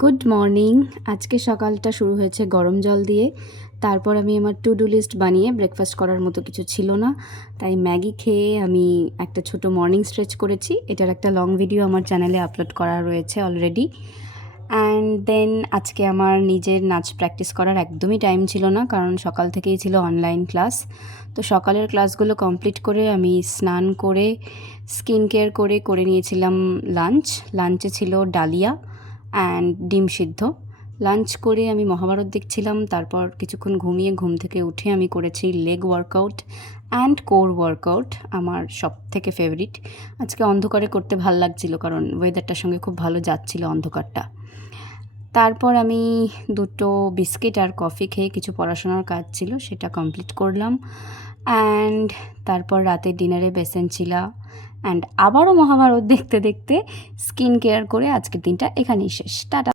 Good morning. আজকে সকালটা শুরু হয়েছে গরম জল দিয়ে। তারপর আমি আমার টু ডু লিস্ট বানিয়ে ব্রেকফাস্ট করার মতো কিছু ছিল না, তাই ম্যাগি খেয়ে আমি একটা ছোট মর্নিং স্ট্রেচ করেছি। এটার একটা লং ভিডিও আমার চ্যানেলে আপলোড করা রয়েছে অলরেডি। অ্যান্ড দেন আজকে আমার নিজের নাচ প্র্যাকটিস করার একদমই টাইম ছিল না, কারণ সকাল থেকেই ছিল অনলাইন ক্লাস। তো সকালের ক্লাসগুলো কমপ্লিট করে আমি স্নান করে স্কিন কেয়ার করে নিয়েছিলাম লাঞ্চে ছিল ডালিয়া অ্যান্ড ডিম সিদ্ধ। লাঞ্চ করে আমি মহাভারত দেখছিলাম, তারপর কিছুক্ষণ ঘুমিয়ে ঘুম থেকে উঠে আমি করেছি leg workout and core workout, আমার সব থেকে ফেভারিট। আজকে অন্ধকারে করতে ভাল লাগছিল, কারণ ওয়েদারটার সঙ্গে খুব ভালো যাচ্ছিল অন্ধকারটা। তারপর আমি দুটো বিস্কিট আর কফি খেয়ে কিছু পড়াশোনার কাজ ছিল সেটা কমপ্লিট করলাম। অ্যান্ড তারপর রাতে ডিনারে বেসন চিলা অ্যান্ড আবারও মহাভারত দেখতে দেখতে স্কিন কেয়ার করে আজকের দিনটা এখানেই শেষ। টাটা।